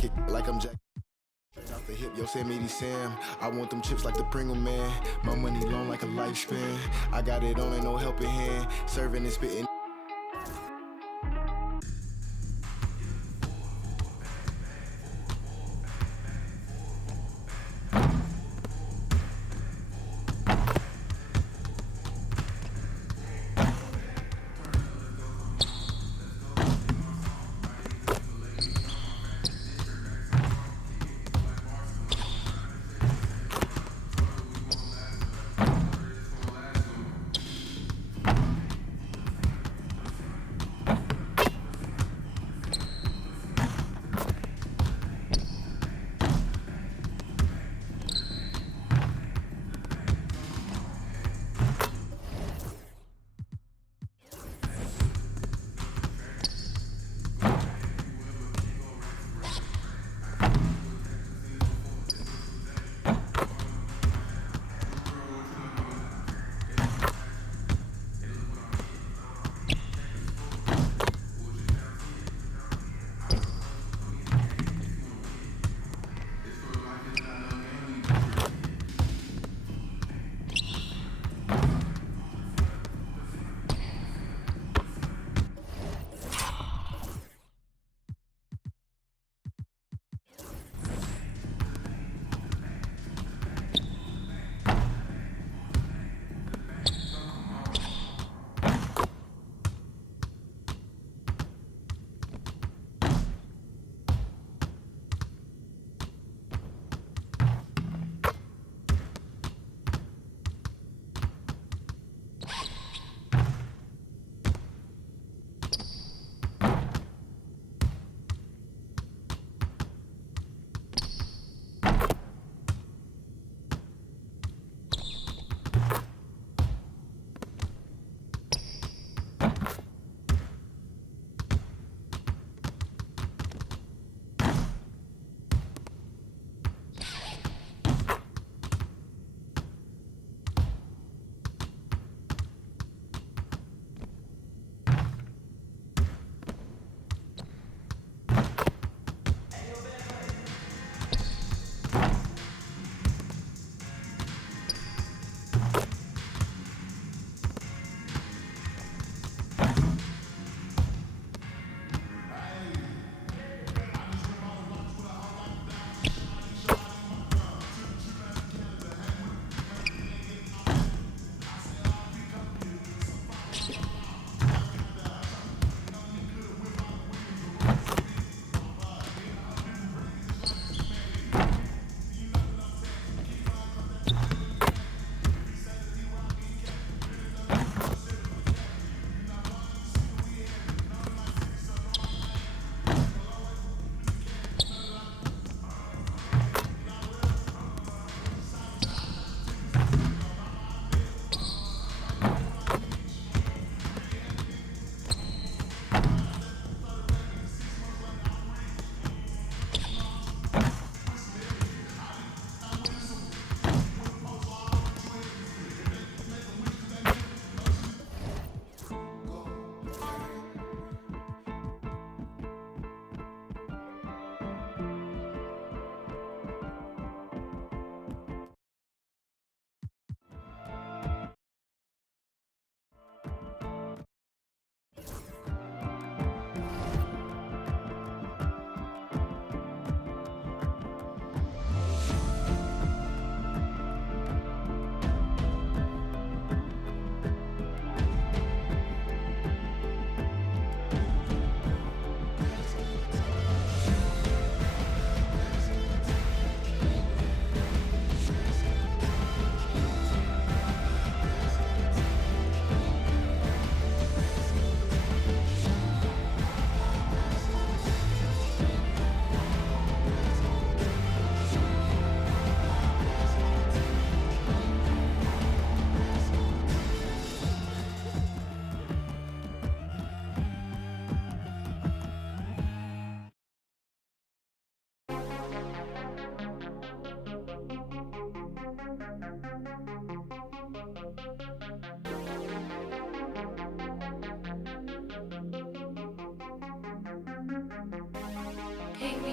kick like I'm Jack. Out the hip, Yosemite Sam. I want them chips like the Pringle man. My money long like a lifespan. I got it on and no helping hand. Serving and spitting.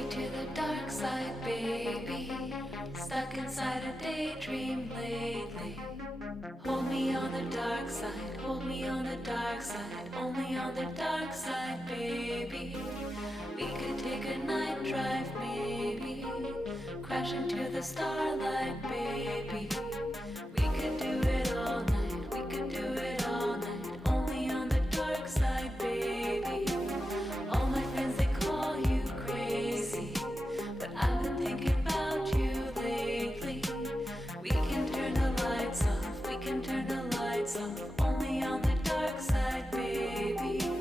me to the dark side, baby. Stuck inside a daydream lately. Hold me on the dark side, hold me on the dark side, only on the dark side, baby. We could take a night drive, maybe. Crash into the starlight, baby. We could do it all night, we could do it all night, only on the dark side, baby. All my friends, they call you crazy, but I've been thinking about you lately. We can turn the lights off, we can turn the lights off, only on the dark side, baby.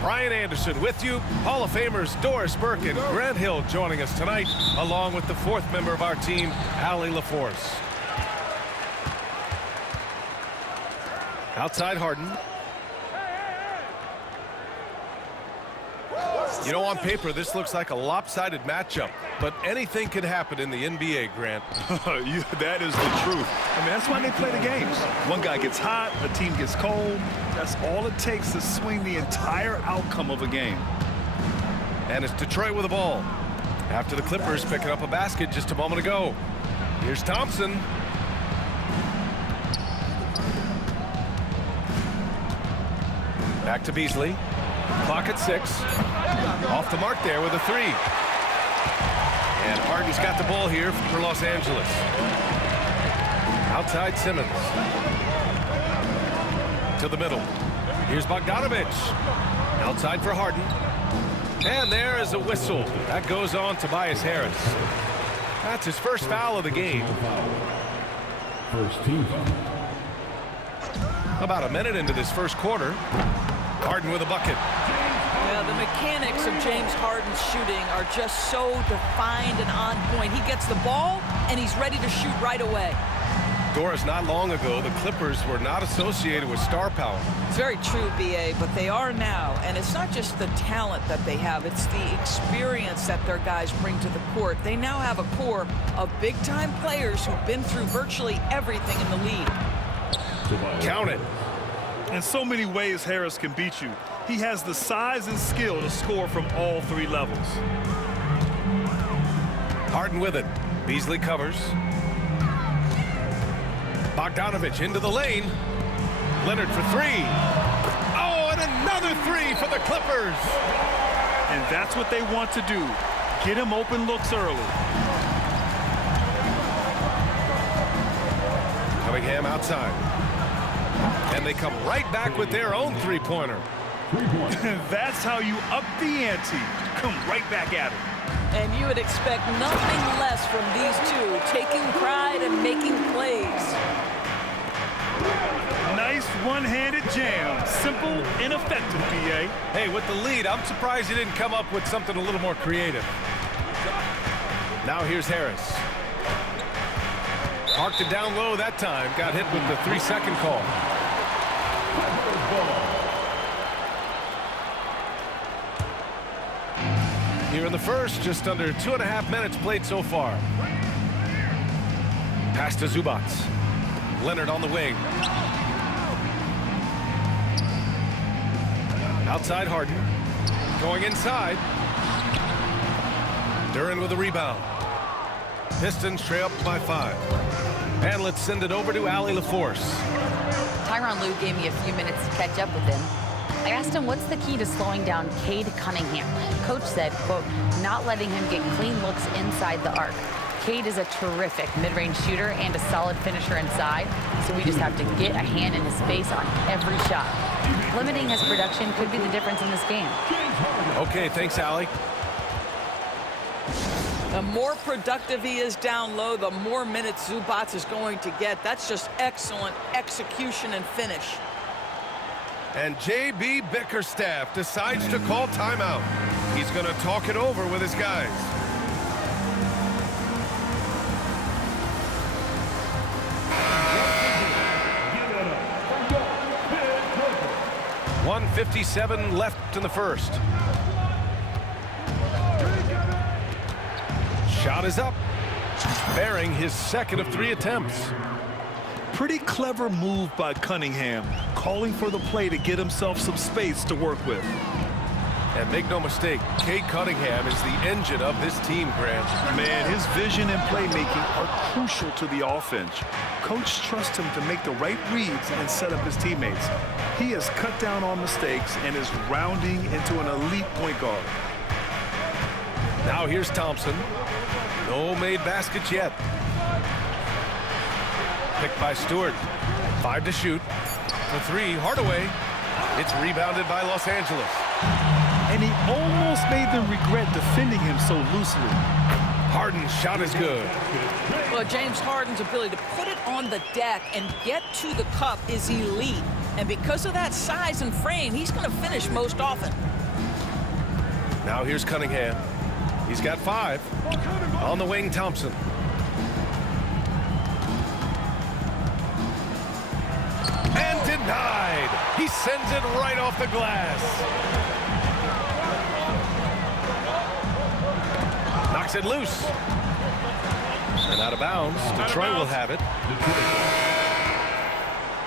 Brian Anderson with you. Hall of Famers Doris Burke and Grant Hill joining us tonight, along with the fourth member of our team, Allie LaForce. Outside Harden. You know, on paper, this looks like a lopsided matchup, but anything can happen in the NBA, Grant. Yeah, that is the truth. I mean, that's why they play the games. One guy gets hot, the team gets cold. That's all it takes to swing the entire outcome of a game. And it's Detroit with the ball. After the Clippers picking up a basket just a moment ago. Here's Thompson. Back to Beasley. Clock at 6. Off the mark there with a 3. And Harden's got the ball here for Los Angeles. Outside Simmons. To the middle. Here's Bogdanović. Outside for Harden. And there is a whistle. That goes on Tobias Harris. That's his first foul of the game. First team foul. About a minute into this first quarter. Harden with a bucket. Yeah, the mechanics of James Harden's shooting are just so defined and on point. He gets the ball, and he's ready to shoot right away. Doris, not long ago, the Clippers were not associated with star power. It's very true, B.A., but they are now. And it's not just the talent that they have. It's the experience that their guys bring to the court. They now have a core of big-time players who've been through virtually everything in the league. Count it. In so many ways, Harris can beat you. He has the size and skill to score from all 3 levels. Harden with it. Beasley covers. Bogdanović into the lane. Leonard for 3. Oh, and another 3 for the Clippers. And that's what they want to do. Get him open looks early. Cunningham outside. And they come right back with their own three-pointer. That's how you up the ante. Come right back at it. And you would expect nothing less from these two, taking pride and making plays. Nice one-handed jam. Simple and effective, B.A. Hey, with the lead, I'm surprised he didn't come up with something a little more creative. Now here's Harris. Parked it down low that time. Got hit with the 3-second call. Here in the first, just under 2.5 minutes played so far. Pass to Zubac. Leonard on the wing. Outside Harden. Going inside. Duren with a rebound. Pistons trail up by 5. And let's send it over to Allie LaForce. Tyronn Lue gave me a few minutes to catch up with him. I asked him what's the key to slowing down Cade Cunningham. Coach said, quote, not letting him get clean looks inside the arc. Cade is a terrific mid-range shooter and a solid finisher inside, so we just have to get a hand in his face on every shot. Limiting his production could be the difference in this game. Okay, thanks, Allie. The more productive he is down low, the more minutes Zubac is going to get. That's just excellent execution and finish. And J.B. Bickerstaff decides to call timeout. He's going to talk it over with his guys. 1:57 left in the first. Shot is up, bearing his second of 3 attempts. Pretty clever move by Cunningham, calling for the play to get himself some space to work with. And make no mistake, Cade Cunningham is the engine of this team, Grant. Man, his vision and playmaking are crucial to the offense. Coach trusts him to make the right reads and set up his teammates. He has cut down on mistakes and is rounding into an elite point guard. Now here's Thompson. No made baskets yet. Picked by Stewart. 5 to shoot. For 3, Hardaway. It's rebounded by Los Angeles. And he almost made them regret defending him so loosely. Harden's shot is good. Well, James Harden's ability to put it on the deck and get to the cup is elite. And because of that size and frame, he's going to finish most often. Now here's Cunningham. He's got 5. On the wing, Thompson. And denied. He sends it right off the glass. Knocks it loose. And out of bounds. Detroit will have it.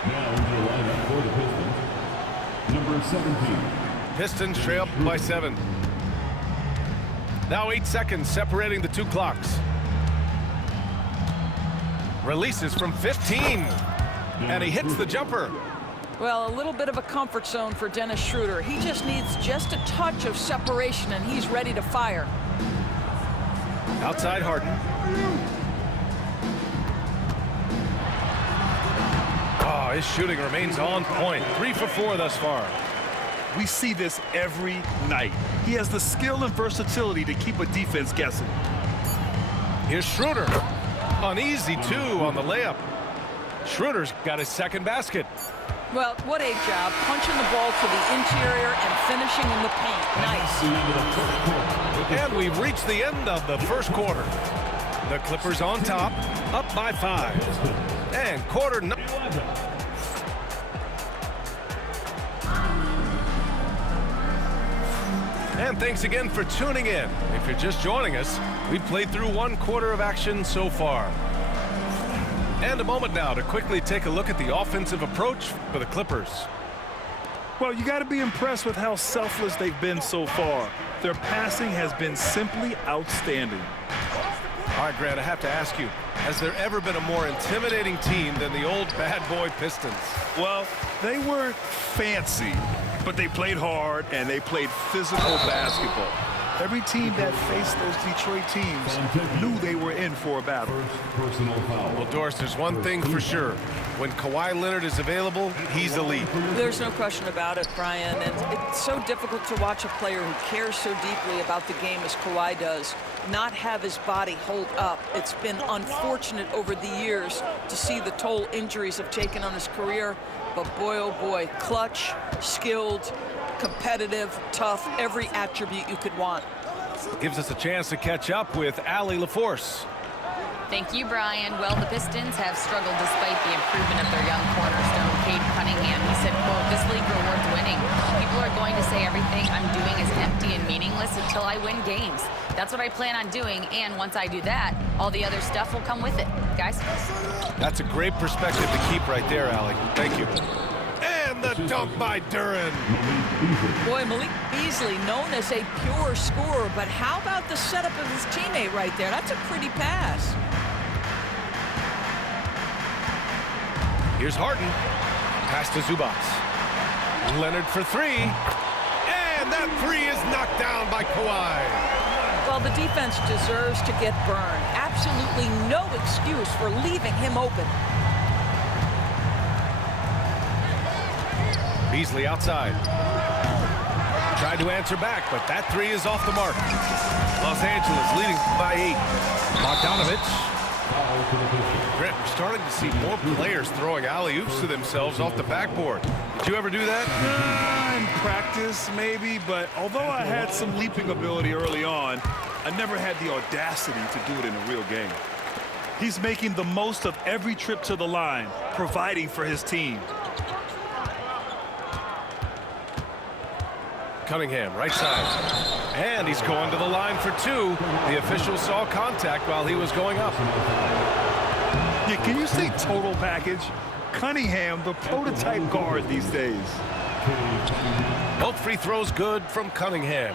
Now into the lineup for the Pistons, number 17. Pistons trail by 7. Now 8 seconds separating the 2 clocks. Releases from 15. And he hits the jumper. Well, a little bit of a comfort zone for Dennis Schroeder. He just needs just a touch of separation, and he's ready to fire. Outside Harden. Oh, his shooting remains on point. 3 for 4 thus far. We see this every night. He has the skill and versatility to keep a defense guessing. Here's Schroeder. An easy 2 on the layup. Schroeder's got his second basket. Well, what a job. Punching the ball to the interior and finishing in the paint. Nice. And we've reached the end of the first quarter. The Clippers on top, up by 5. And quarter number. And thanks again for tuning in. If you're just joining us, we've played through 1 quarter of action so far. And a moment now to quickly take a look at the offensive approach for the Clippers. Well, you got to be impressed with how selfless they've been so far. Their passing has been simply outstanding. All right, Grant, I have to ask you, has there ever been a more intimidating team than the old bad boy Pistons? Well, they weren't fancy, but they played hard and they played physical basketball. Every team that faced those Detroit teams knew they were in for a battle. Personal foul. Well, Doris, there's one thing for sure. When Kawhi Leonard is available, he's elite. There's no question about it, Brian. And it's so difficult to watch a player who cares so deeply about the game as Kawhi does not have his body hold up. It's been unfortunate over the years to see the toll injuries have taken on his career. But boy, oh boy, clutch, skilled, competitive, tough, every attribute you could want. Gives us a chance to catch up with Allie LaForce. Thank you, Brian. Well, the Pistons have struggled despite the improvement of their young cornerstone, Cade Cunningham. He said, quote, "This league rewards winning. People are going to say everything I'm doing is empty and meaningless until I win games. That's what I plan on doing, and once I do that, all the other stuff will come with it." Guys? That's a great perspective to keep right there, Allie. Thank you. And the dunk by Duren. Boy, Malik Beasley, known as a pure scorer, but how about the setup of his teammate right there? That's a pretty pass. Here's Harden. Pass to Zubac. Leonard for 3. And that 3 is knocked down by Kawhi. Well, the defense deserves to get burned. Absolutely no excuse for leaving him open. Beasley outside. Tried to answer back, but that 3 is off the mark. Los Angeles leading by 8. Bogdanovich. Grant, we're starting to see more players throwing alley-oops to themselves off the backboard. Did you ever do that? In practice, maybe, but although I had some leaping ability early on, I never had the audacity to do it in a real game. He's making the most of every trip to the line, providing for his team. Cunningham, right side. And he's going to the line for two. The official saw contact while he was going up. Yeah, can you say total package? Cunningham, the prototype guard these days. Both free throws good from Cunningham.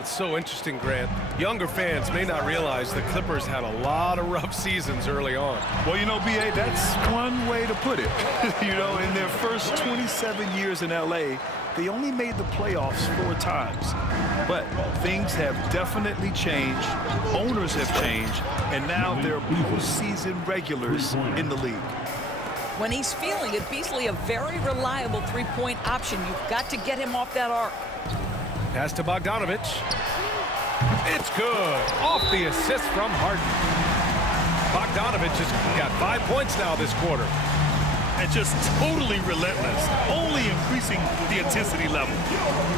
It's so interesting, Grant. Younger fans may not realize the Clippers had a lot of rough seasons early on. Well, you know, B.A., that's one way to put it. You know, in their first 27 years in L.A., they only made the playoffs 4 times. But things have definitely changed. Owners have changed. And now they're postseason regulars in the league. When he's feeling it, Beasley a very reliable three-point option. You've got to get him off that arc. Pass to Bogdanovic. It's good. Off the assist from Harden. Bogdanovic has got 5 points now this quarter. And just totally relentless, only increasing the intensity level.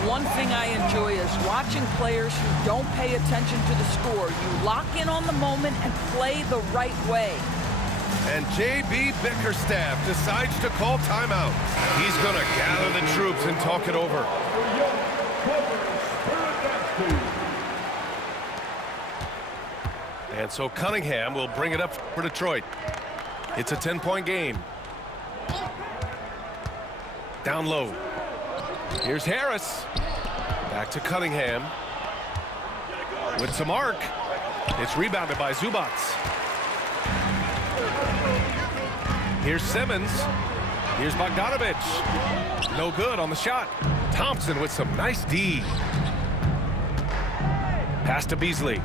One thing I enjoy is watching players who don't pay attention to the score. You lock in on the moment and play the right way. And J.B. Bickerstaff decides to call timeout. He's going to gather the troops and talk it over. And so Cunningham will bring it up for Detroit. It's a 10-point game. Down low. Here's Harris. Back to Cunningham. With some arc. It's rebounded by Zubac. Here's Simmons. Here's Bogdanovic. No good on the shot. Thompson with some nice D. Pass to Beasley.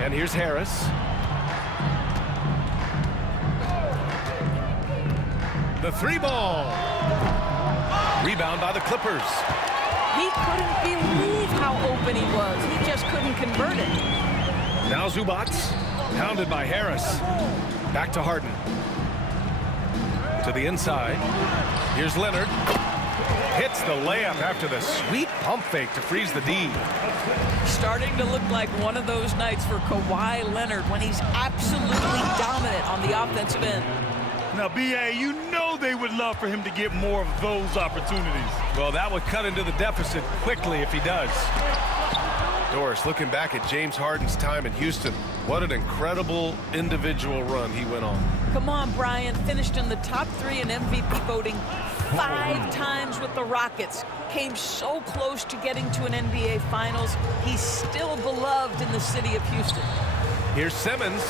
And here's Harris. The 3-ball. Rebound by the Clippers. He couldn't believe how open he was. He just couldn't convert it. Now Zubac. Pounded by Harris. Back to Harden. To the inside. Here's Leonard. Hits the layup after the sweet pump fake to freeze the D. Starting to look like one of those nights for Kawhi Leonard when he's absolutely dominant on the offensive end. Now, B.A., you know they would love for him to get more of those opportunities. Well, that would cut into the deficit quickly if he does. Doris, looking back at James Harden's time in Houston, what an incredible individual run he went on. Come on, Brian. Finished in the top 3 in MVP voting 5 times with the Rockets. Came so close to getting to an NBA Finals. He's still beloved in the city of Houston. Here's Simmons.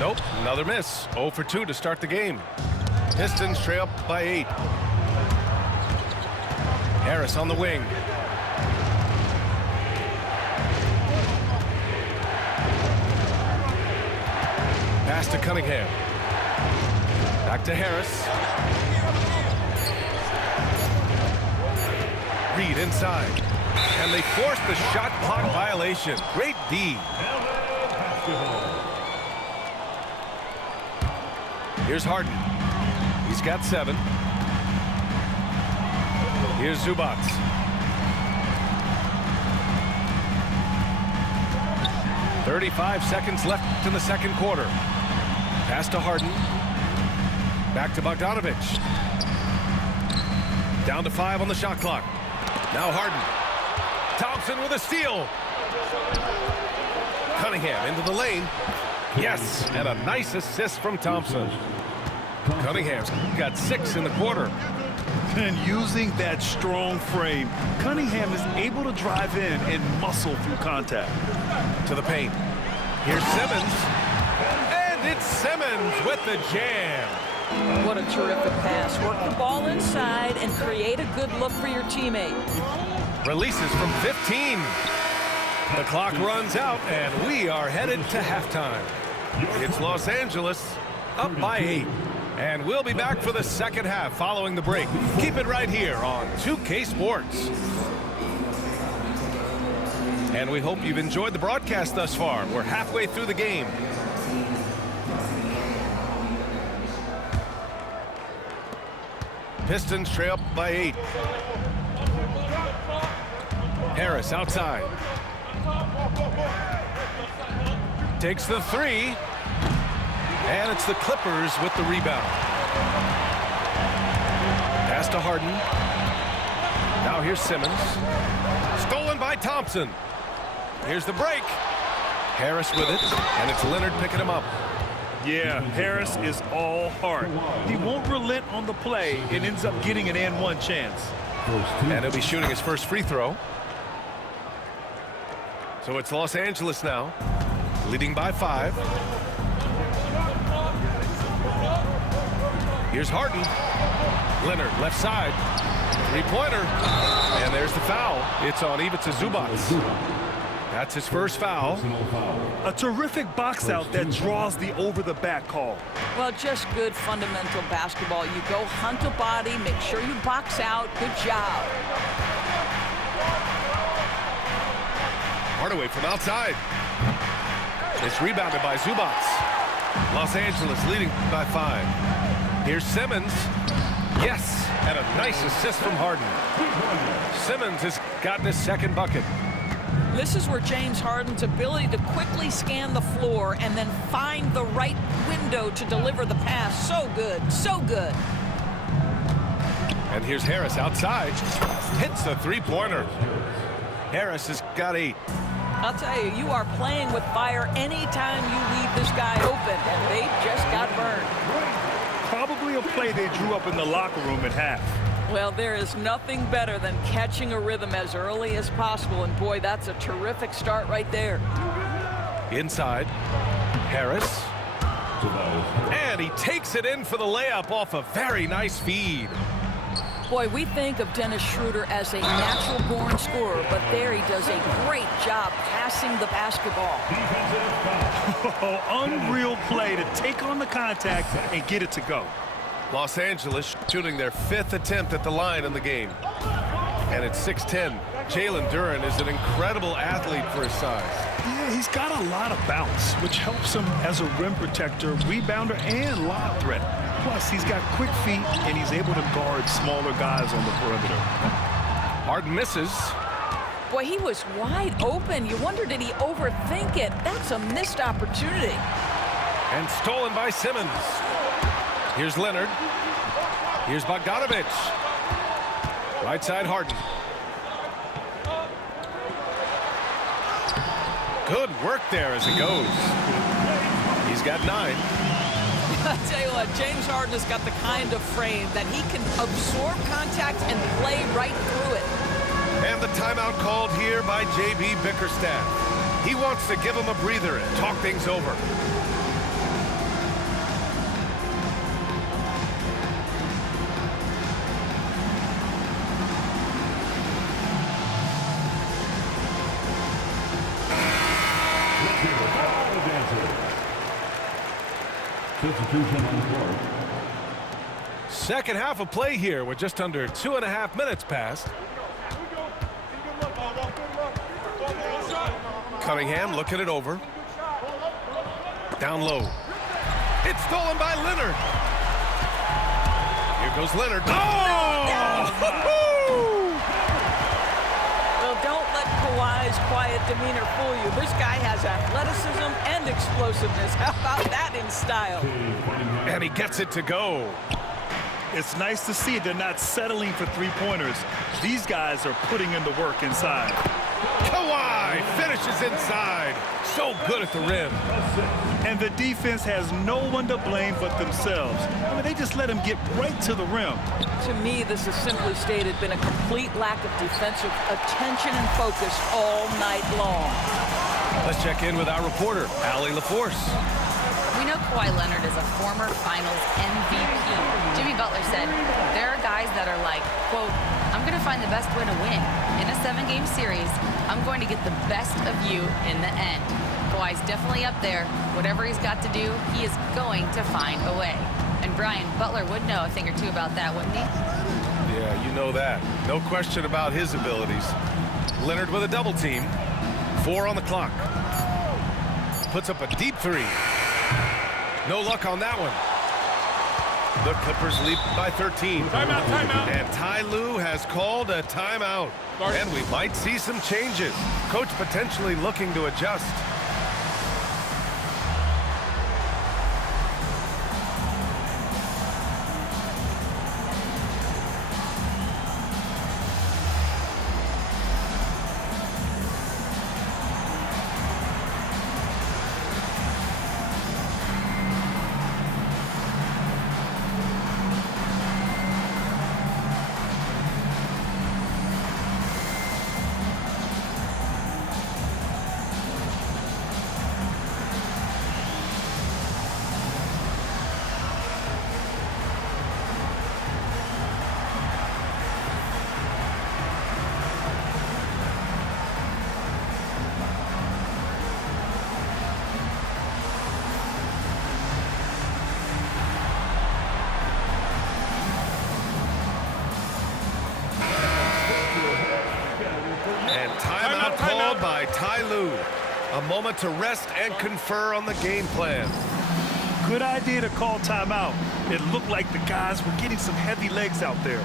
Nope, another miss. 0 for 2 to start the game. Pistons trail up by 8. Harris on the wing. Pass to Cunningham. Back to Harris. Reed inside. And they force the shot clock violation. Great D. Here's Harden. He's got 7. Here's Zubac. .35 seconds left in the second quarter. Pass to Harden. Back to Bogdanovic. Down to 5 on the shot clock. Now Harden. Thompson with a steal. Cunningham into the lane. Yes, and a nice assist from Thompson. Cunningham's got 6 in the quarter. And using that strong frame, Cunningham is able to drive in and muscle through contact. To the paint. Here's Simmons. And it's Simmons with the jam. What a terrific pass. Work the ball inside and create a good look for your teammate. Releases from 15. The clock runs out, and we are headed to halftime. It's Los Angeles up by 8. And we'll be back for the second half following the break. Keep it right here on 2K Sports. And we hope you've enjoyed the broadcast thus far. We're halfway through the game. Pistons trail up by 8. Harris outside. Takes the 3. And it's the Clippers with the rebound. Pass to Harden. Now here's Simmons. Stolen by Thompson. Here's the break. Harris with it, and it's Leonard picking him up. Yeah, Harris is all heart. He won't relent on the play and ends up getting an and one chance. And he'll be shooting his first free throw. So it's Los Angeles now, leading by 5. Here's Harden. Leonard, left side. Three-pointer. And there's the foul. It's on Ivica Zubac. That's his first foul. A terrific box out that draws the over-the-back call. Well, just good fundamental basketball. You go hunt a body, make sure you box out. Good job. Hardaway from outside. It's rebounded by Zubac. Los Angeles leading by 5. Here's Simmons. Yes, and a nice assist from Harden. Simmons has gotten his second bucket. This is where James Harden's ability to quickly scan the floor and then find the right window to deliver the pass. So good, so good. And here's Harris outside. Hits the three-pointer. Harris has got 8. I'll tell you, you are playing with fire anytime you leave this guy open, and they just got burned. Probably a play they drew up in the locker room at half. Well, there is nothing better than catching a rhythm as early as possible, and boy, that's a terrific start right there. Inside, Harris. And he takes it in for the layup off a very nice feed. Boy, we think of Dennis Schroeder as a natural-born scorer, but there he does a great job passing the basketball. Oh, unreal play to take on the contact and get it to go. Los Angeles shooting their 5th attempt at the line in the game. And it's 6-10. Jalen Duren is an incredible athlete for his size. Yeah, he's got a lot of bounce, which helps him as a rim protector, rebounder, and lob threat. Plus, he's got quick feet, and he's able to guard smaller guys on the perimeter. Harden misses. Boy, he was wide open. You wonder, did he overthink it? That's a missed opportunity. And stolen by Simmons. Here's Leonard. Here's Bogdanovic. Right side, Harden. Good work there as it goes. He's got 9. I'll tell you what, James Harden has got the kind of frame that he can absorb contact and play right through it. And the timeout called here by J.B. Bickerstaff. He wants to give him a breather and talk things over. Substitution on the court. Second half of play here with just under 2.5 minutes passed. Cunningham looking it over. Down low. It's stolen by Leonard. Here goes Leonard. Oh! Well, don't let Kawhi's quiet demeanor fool you. This guy has athleticism and explosiveness. How about that in style? And he gets it to go. It's nice to see they're not settling for three-pointers. These guys are putting in the work inside. Kawhi finishes inside. So good at the rim. And the defense has no one to blame but themselves. I mean, they just let him get right to the rim. To me, this has simply stated been a complete lack of defensive attention and focus all night long. Let's check in with our reporter, Allie LaForce. We know Kawhi Leonard is a former Finals MVP. Jimmy Butler said, there are guys that are like, quote, I'm going to find the best way to win. In a 7-game series, I'm going to get the best of you in the end. Kawhi's definitely up there. Whatever he's got to do, he is going to find a way. And Brian, Butler would know a thing or two about that, wouldn't he? Yeah, you know that. No question about his abilities. Leonard with a double team. 4 on the clock. Puts up a deep 3. No luck on that one. The Clippers lead by 13. Timeout, timeout. And Ty Lue has called a timeout. And we might see some changes. Coach potentially looking to adjust. Ty Lue. A moment to rest and confer on the game plan. Good idea to call timeout. It looked like the guys were getting some heavy legs out there.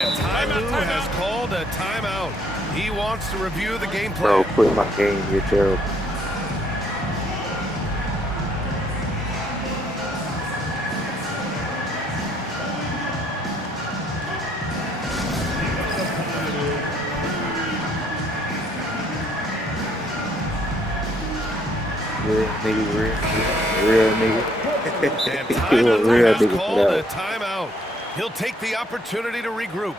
Ty Lue has called a timeout. He wants to review the game plan. Bro, quit my game. You're terrible. Real nigga. And Ty Lue has called a timeout. He'll take the opportunity to regroup.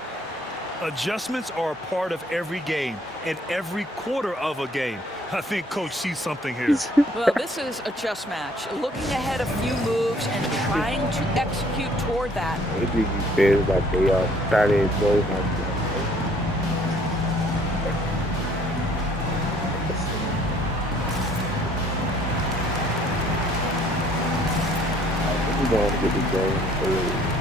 Adjustments are a part of every game and every quarter of a game. I think Coach sees something here. Well, this is a chess match. Looking ahead a few moves and trying to execute toward that. Maybe you feel like they are trying to enjoy myself. We're going to get the game early.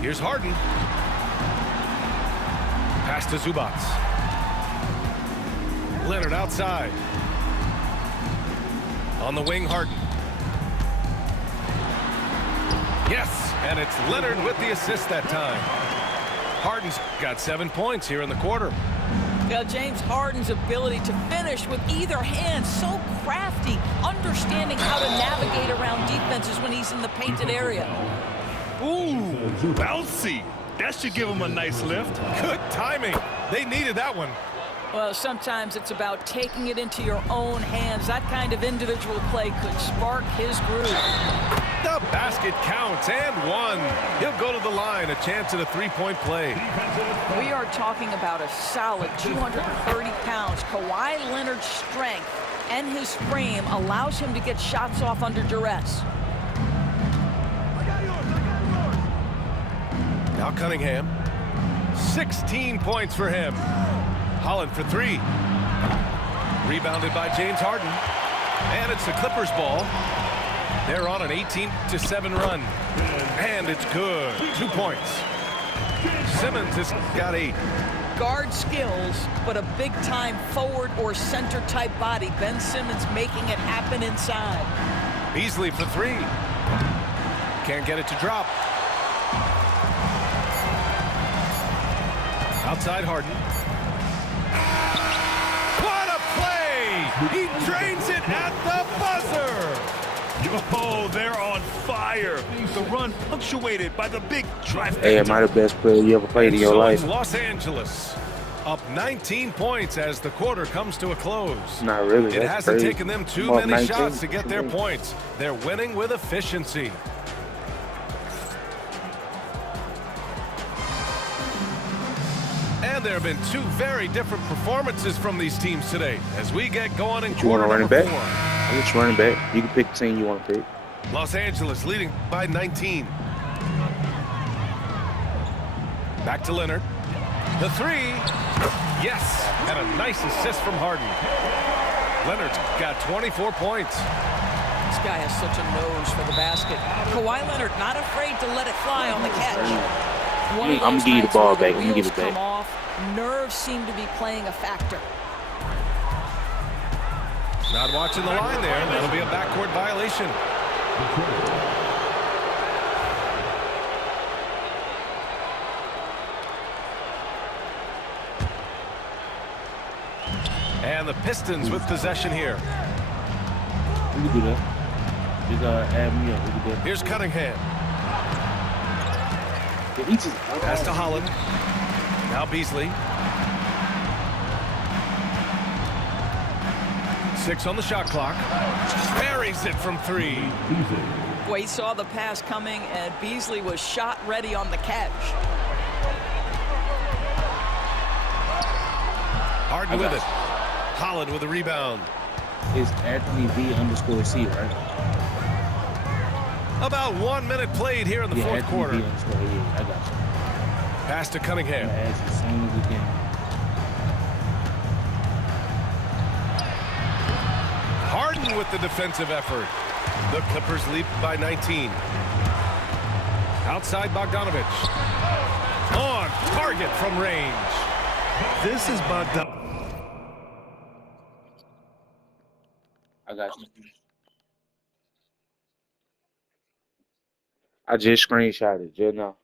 Here's Harden. Pass to Zubac. Leonard outside. On the wing, Harden. Yes, and it's Leonard with the assist that time. Harden's got 7 points here in the quarter. Yeah, James Harden's ability to finish with either hand, so crafty, understanding how to navigate around defenses when he's in the painted area. Ooh, bouncy. That should give him a nice lift. Good timing. They needed that one. Well, sometimes it's about taking it into your own hands. That kind of individual play could spark his groove. The basket counts and one. He'll go to the line, a chance at a three-point play. We are talking about a solid 230 pounds. Kawhi Leonard's strength and his frame allows him to get shots off under duress. Now Cunningham. 16 points for him. Holland for three. Rebounded by James Harden. And it's the Clippers ball. They're on an 18-7 run. And it's good. 2 points. Simmons has got 8. Guard skills, but a big-time forward or center-type body. Ben Simmons making it happen inside. Beasley for three. Can't get it to drop. Outside Harden. What a play! He drains it at the buzzer! Oh, they're on fire. The run punctuated by the big trifecta. Hey, am I the best player you ever played in your life? Los Angeles up 19 points as the quarter comes to a close. Not really. It hasn't taken them too many shots to get their points. points. They're winning with efficiency. And there have been two very different performances from these teams today as we get going in quarter number 4. I'm just running back. You can pick the team you want to pick. Los Angeles leading by 19. Back to Leonard. The three. Yes. And a nice assist from Harden. Leonard's got 24 points. This guy has such a nose for the basket. Kawhi Leonard not afraid to let it fly on the catch. One of I'm those gonna give you the nights ball where back. I'm gonna give wheels it back. come off. Nerves seem to be playing a factor. Not watching the line there. That'll be a backcourt violation. And the Pistons with possession here. We can do that. Just add me up. We can do that. Here's Cunningham. Yeah, he just Pass to Holland. Now Beasley. 6 on the shot clock. Buries it from 3. Boy, he saw the pass coming, and Beasley was shot ready on the catch. Harden with it. Holland with a rebound. It's Anthony V_C, right? About 1 minute played here in the fourth Anthony quarter. V_A. I got you. Pass to Cunningham. As soon as we can. Harden with the defensive effort. The Clippers lead by 19. Outside Bogdanovic. On target from range. This is Bogdan. I got you. I just screenshot it just now.